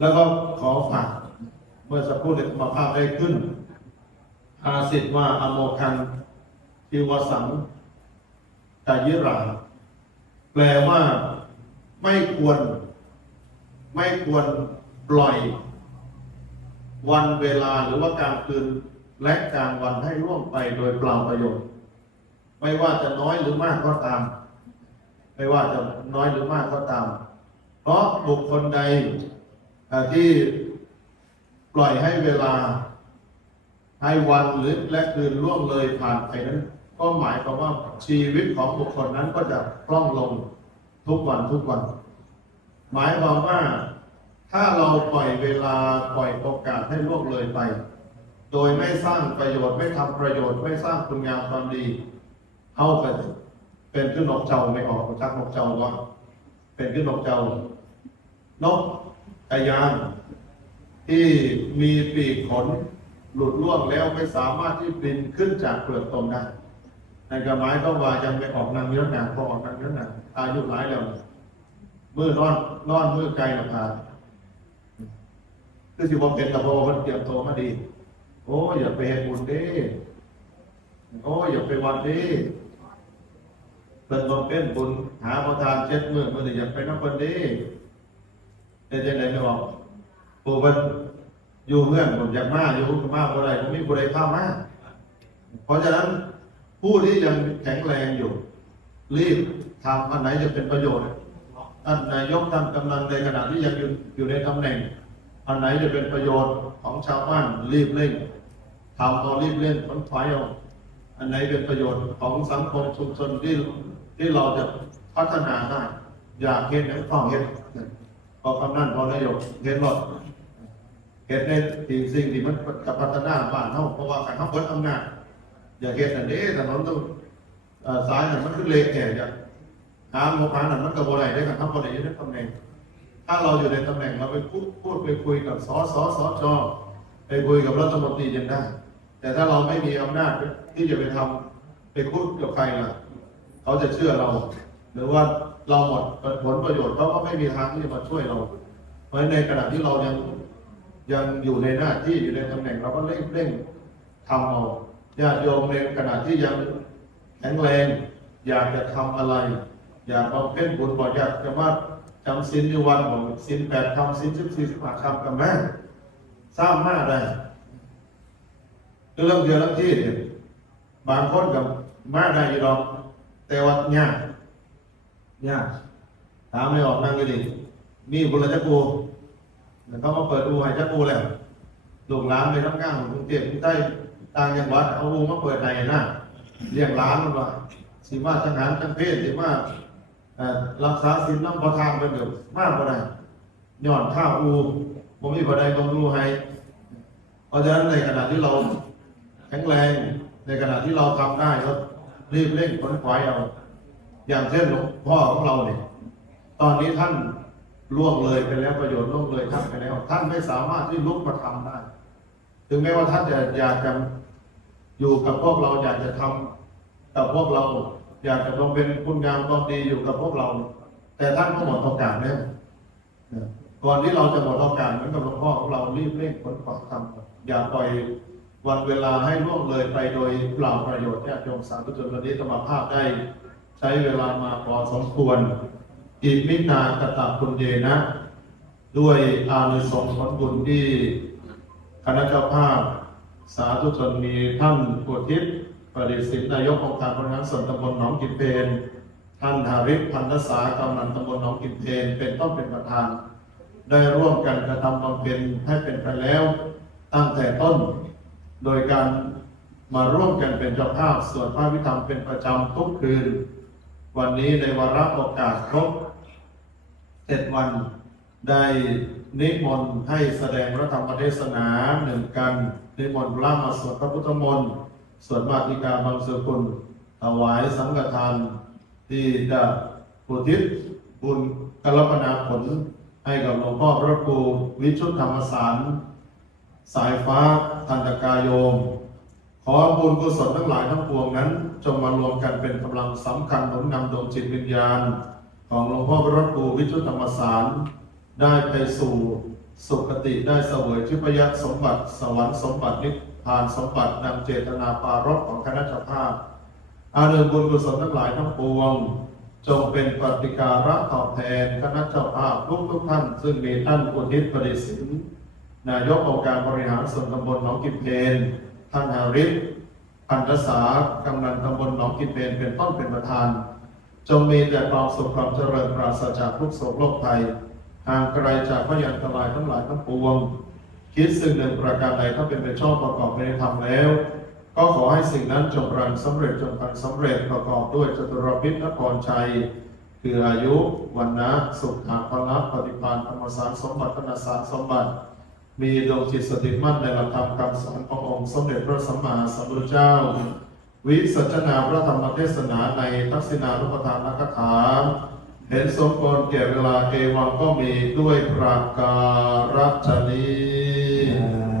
แล้วก็ขอฝากเมื่อสักครู่เด็กมาภาพได้ขึ้นอาสิทธิ์ว่าอโมคันทิวสังกายิรา แปลว่าไม่ควร ไม่ควรปล่อย วันเวลาหรือว่าการคืนและกลางวันให้ล่วงไปโดยเปล่าประโยชน์ ไม่ว่าจะน้อยหรือมากก็ตาม ไม่ว่าจะน้อยหรือมากก็ตาม เพราะบุคคลใด ที่ปล่อยให้เวลาให้วันหรือและคืนล่วงเลยผ่านไปนั้น ก็หมายความว่าชีวิตของบุคคลนั้นก็จะพร่องลงทุกวันทุกวัน หมายความว่าถ้าเราปล่อยเวลาปล่อยโอกาสให้ล่วงเลยไป โดยไม่สร้างประโยชน์ไม่ทำประโยชน์ไม่สร้างคุณงามความดีเอาไปเป็นขึ้นนกเจ้าไม่ออกจักนกเจ้าว่าเป็นขึ้นนกเจ้านก กยางที่มีปีกขนหลุดล่วงแล้วไม่สามารถที่บินขึ้นจากเปลือกตมได้ในกระไม้ก็ว่ายังไม่ออกนางเนื้อหนังพอออกนางเนื้อหนังอายุหลายแล้วมือนอนนอนมือไกลหลับตาคือสิบอกเป็นตะโพมันเตรียมตัวมาดี โอ้อย่าไปเห็นบุญเด้โอ้อย่าไปวันเด้เป็นบำเพ็ญบุญหาประทานเช็ดมือมันอย่าไปน้ำคนเด้ เด้จะไหนไม่ออกปู่เป็นอยู่เงื่อนผมอยากมาอยู่มาบ่ได้ผมมีบ่ได้ข้ามาเพราะฉะนั้นผู้ที่ยังแข็งแรงอยู่ รีบทำอันไหนจะเป็นประโยชน์ท่านนายกท่านกำนันในขณะที่ยังอยู่อยู่ในตำแหน่ง อันไหนจะเป็นประโยชน์ของชาวบ้านรีบเร่งทำเอารีบเร่งผลไฟเอาอันไหนเป็นประโยชน์ของสังคมชุมชนที่ที่เราจะพัฒนาได้อยากเห็นให้ต้องเห็น พอกำนั้นพอนายกเห็นหมดเหตุในสิ่งสิ่งที่มันจะพัฒนาบ้านเขาเพราะว่าการเขาเปิดอำนาจอย่าเหตุอันนี้ถนนต้องสายน่ะมันคือเละแก่จะหาโมหานั่นมันก็บ่ได้ได้กันทำบ่ได้อยู่ในตำแหน่ง ถ้าเราอยู่ในตำแหน่งเราไปพูดพูดไปคุยกับสสสจไปคุยกับรัฐมนตรียังได้ แต่ถ้าเราไม่มีอำนาจที่จะไปทำไปพูดกับใครล่ะ เขาจะเชื่อเรา หรือว่า เราหมดผลประโยชน์เขาก็ไม่มีทางที่จะมาช่วยเรา เพราะฉะนั้นในขณะที่เรายังยังอยู่ในหน้าที่อยู่ในตำแหน่งเราก็เร่งเร่งทำเอาญาติโยมในขณะที่ยังแข็งแรงอยากจะทำอะไร อยากบำเพ็ญบุญบอกอยากจะมาจำศีลอยู่วันบอกศีลแปดคำศีลสิบสี่สิบห้าคำกับแม่สร้างมากได้เรื่องเดียวเรื่องที่เนี่ยบางคนกับมากได้อยู่ดอก แต่ว่ายาก ยากถามไม่ออกนั่งก็ดีมีบุญละจักกูแล้วก็มาเปิดอูให้จักอูแล้วลูกหลานไปทำงานของกรุงเทพกรุงใต้ต่างจังหวัดเอาอูมาเปิดในนะเลี้ยงหลานมันว่าสิมาทหารทั้งเพศสิมาเอ่อรักษาศีลน้ำประทานเป็นเดิมมากกว่าได้ย้อนข้าวอูบ่มีบ่ได้บำรุงให้เพราะฉะนั้นในขณะที่เราแข็งแรงในขณะที่เราทำได้ก็รีบเร่งขนขวายเอา อย่างเช่นหลวงพ่อของเราเนี่ยตอนนี้ท่านล่วงเลยไปแล้วประโยชน์ล่วงเลยท่านไปแล้ว ท่านไม่สามารถที่ลุกมาทำได้ ถึงแม้ว่าท่านจะอยากจะอยู่กับพวกเราอยากจะทำกับพวกเรา อยากจะลงเป็นคุณงามความดีอยู่กับพวกเรา แต่ท่านก็หมดโอกาสแล้วก่อนที่เราจะหมดโอกาสเหมือนกับหลวงพ่อของเรารีบเร่งผลความทำอย่าปล่อยวันเวลาให้ล่วงเลยไปโดยเปล่าประโยชน์ญาติโยมสาธุชนวันนี้ธรรมภาพได้ ใช้เวลามาพอสมควร อิมินากตะคุณเยนะ ด้วยอานิสงส์ผลบุญที่คณะเจ้าภาพ สาธุชนมีท่านปุทิศประดิษฐ์สินนายกองค์การบริหารส่วนตำบลหนองกินเพนท่านหาริศพันธษากำนันตำบลหนองกินเพนเป็นต้องเป็นประธาน ได้ร่วมกันกระทำบำเพ็ญให้เป็นไปแล้วตั้งแต่ต้น โดยการมาร่วมกันเป็นเจ้าภาพสวดพระวิธรรมเป็นประจำทุกคืน วันนี้ในวาระโอกาสครบเจ็ดวันได้นิมนต์ให้แสดงพระธรรมเทศนาหนึ่งกันนิมนต์พระมาสวดพระพุทธมนต์สวดมาติกาบางสกุลถวายสังฆทานที่จะอุทิศบุญกัลปนาผลให้กับหลวงพ่อพระครูวิชุตธรรมสาร สายฟ้าทันตกายโยม อบุญกุศลทั้งหลายทั้งปวงนั้น จงมารวมกันเป็นกำลังสำคัญหนุนนำดวงจิตวิญญาณ ของหลวงพ่อพระครูวิชุตธรรมสาร ได้ไปสู่สุคติได้เสวยทิพยสมบัติ สวรรค์สมบัตินิพพานสมบัตินำเจตนาปารภของคณะเจ้าภาพอาเนินบุญกุศลทั้งหลายทั้งปวง จงเป็นปฏิการะตอบแทนคณะเจ้าภาพทุกทุกท่าน ซึ่งมีท่านอุทิศปริสินนายกองค์การบริหารส่วนตำบลหนองกิมเพน ท่านอาริศพันธษากำนันตำบลหนองกิมเพนเป็นต้นเป็นประธาน จงมีแต่ความสุขความเจริญปราศจากทุกโศกโรคภัยห่างไกลจากพยันตรายทั้งหลายทั้งปวง คิดสิ่งหนึ่งประการใดถ้าเป็นไปชอบประกอบไปในธรรมแล้ว ก็ขอให้สิ่งนั้นจงรังสำเร็จจงพันสำเร็จประกอบด้วยจตุรพิษนครชัย คืออายุวันนะสุขภาพละปฏิภาณธรรมสารสมบัติธนสารสมบัติ มีดวงจิตสถิตมั่นในหลักธรรมคำสอนขององค์ สมเด็จพระสัมมาสัมพุทธเจ้า วิสัชนาพระธรรมเทศนาในทักษิณานุปทานนักถาเห็นสมควรแก่เวลาเอวังก็มีด้วยประการฉนี้